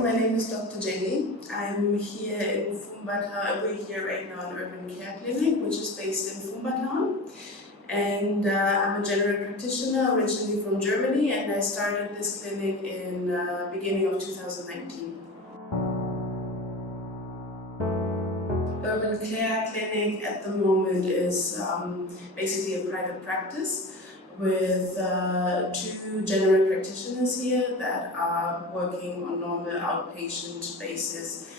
morning, my name is Dr. Jenny. I'm here in Fumba Town. We're here right now in Urban Care Clinic, which is based in Fumba Town. And I'm a general practitioner originally from Germany, and I started this clinic in beginning of 2019. Urban Care Clinic at the moment is basically a private practice with two general practitioners here that are working on normal outpatient basis.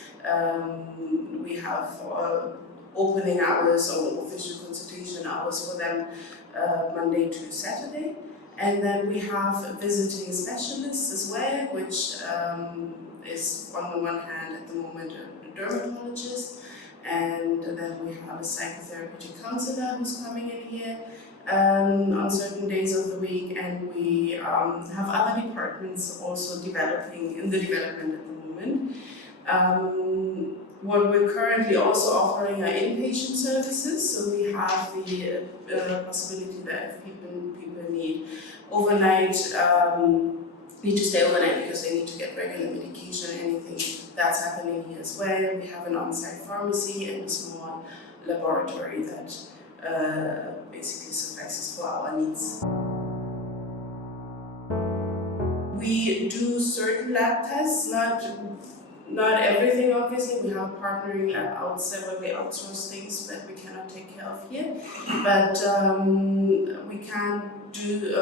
We have opening hours or official consultation hours for them Monday to Saturday. And then we have visiting specialists as well, which is on the one hand at the moment a dermatologist, and then we have a psychotherapeutic counselor who's coming in here on certain days of the week, and we have other departments also developing in the development at the moment. What we're currently also offering are inpatient services, so we have the possibility that if people need overnight, need to stay overnight because they need to get regular medication or anything, that's happening here as well. We have an on-site pharmacy and a small laboratory that basically suffices for our needs. We do certain lab tests, not everything obviously. We have partnering lab outside where we outsource things that we cannot take care of here, but we can do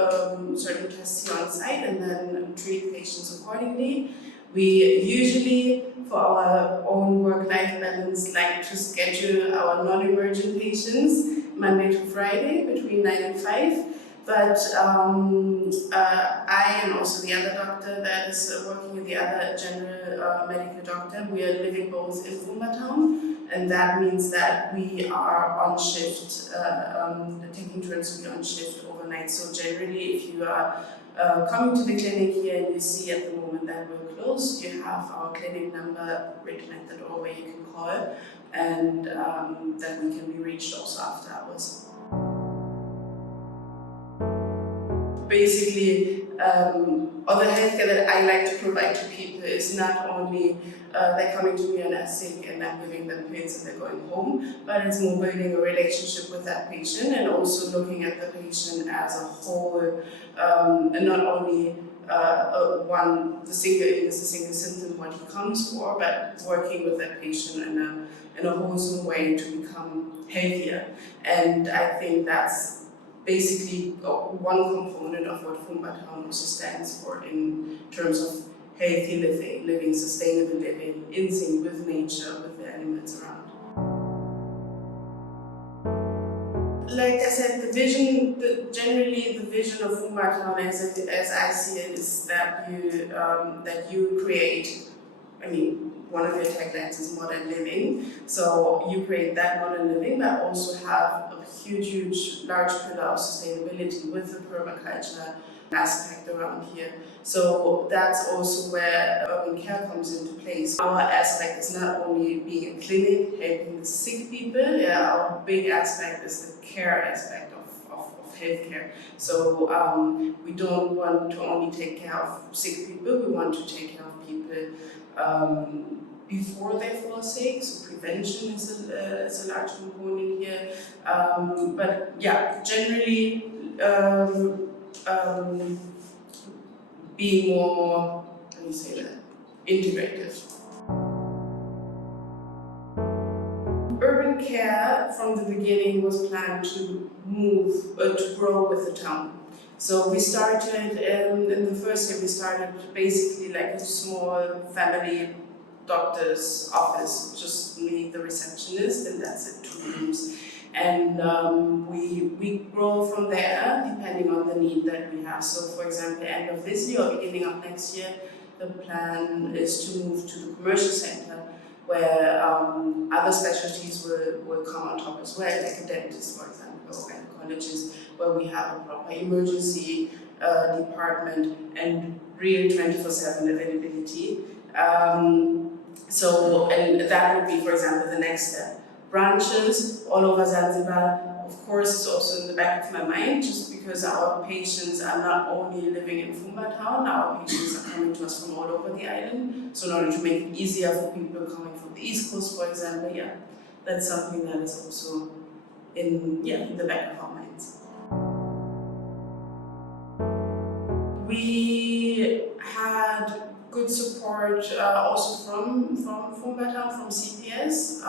certain tests here on site and then treat patients accordingly. We usually, for our own work-life balance, like to schedule our non-emergent patients Monday to Friday between 9 and 5. But I and also the other doctor that is working with the other general medical doctor, we are living both in Fumba Town, and that means that we are on shift, taking turns to be on shift overnight. So generally, if you are coming to the clinic here and you see at the moment that we're closed, you have our clinic number written at the door where you can call, and that we can be reached also after hours. Basically, all the healthcare that I like to provide to people is not only they're coming to me and they're sick and I'm giving them pills and they're going home, but it's more building a relationship with that patient and also looking at the patient as a whole, and not only the single illness, the single symptom, what he comes for, but working with that patient in a wholesome way to become healthier. And I think that's basically one component of what Fumba Town also stands for in terms of healthy living, sustainable living, in sync with nature, with the animals around. Like I said, generally the vision of Fumba Town as I see it is that you create, one of your taglines is modern living. So you create that modern living, but also have a huge, large pillar of sustainability with the permaculture aspect around here. So that's also where urban care comes into place. Our aspect is not only being a clinic, helping the sick people, our big aspect is the care aspect of healthcare. So we don't want to only take care of sick people, we want to take care of people before they fall sick, so prevention is a large component here. But yeah, generally being more, how do you say that, integrative. Urban care from the beginning was planned to to grow with the town. So we started, in the first year we started basically like a small family doctor's office, just me, the receptionist, and that's it, 2 rooms. And we grow from there depending on the need that we have. So for example, end of this year or beginning of next year, the plan is to move to the commercial center where other specialties will come on top as well, like a dentist, for example, or gynecologist, where we have a proper emergency department and real 24/7 availability. So, and that would be, for example, the next step. Branches all over Zanzibar, of course, it's also in the back of my mind, just because our patients are not only living in Fumba Town, our patients are coming to us from all over the island. So in order to make it easier for people coming from the East Coast, for example, yeah, that's something that is also in the back of our minds. We had good support also from Fumba Town, from CPS,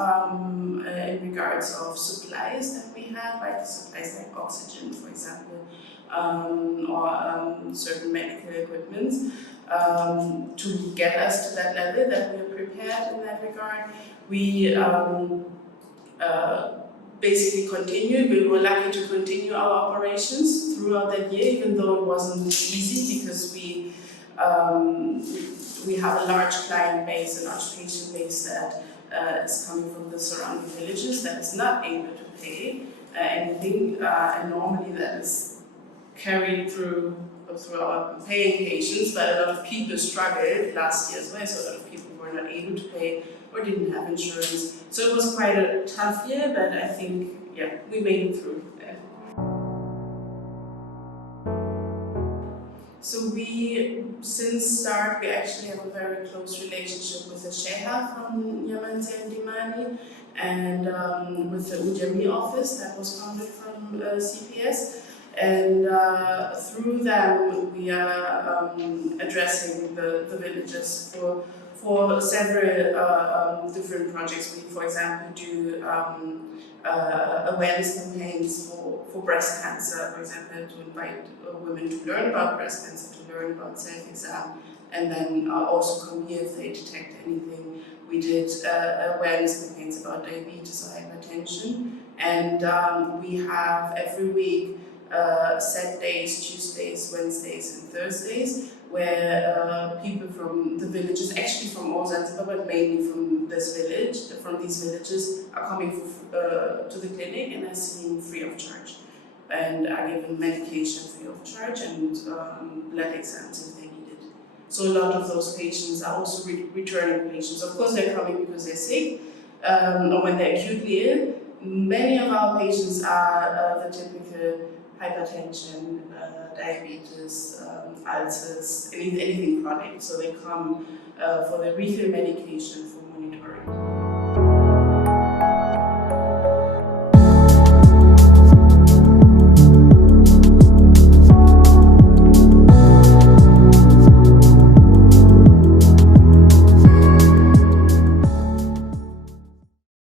in regards of supplies that we had, like supplies like oxygen, for example, or certain medical equipment, to get us to that level that we are prepared in that regard. We basically continued. We were lucky to continue our operations throughout that year, even though it wasn't easy, because we have a large client base, a large patient base that is coming from the surrounding villages that is not able to pay anything, and normally that is carried through our paying patients, but a lot of people struggled last year as well, so a lot of people were not able to pay or didn't have insurance. So it was quite a tough year, but I think, we made it through. So since start, we actually have a very close relationship with the Sheha from Yamante and Dimani, and with the Ujami office that was founded from CPS. And through them, we are addressing the villages for several different projects. We, for example, do awareness campaigns for breast cancer, for example, to invite women to learn about breast cancer, to learn about self-exam, and then also come here if they detect anything. We did awareness campaigns about diabetes or hypertension, and we have every week set days, Tuesdays, Wednesdays, and Thursdays, where people from the villages, actually from all Zanzibar, but mainly from these villages, are coming to the clinic and are seen free of charge, and are given medication free of charge, and blood exams if they need it. So a lot of those patients are also returning patients. Of course, they're coming because they're sick, or when they're acutely ill. Many of our patients are the typical hypertension, diabetes, ulcers, anything chronic. So they come for the refill medication for monitoring.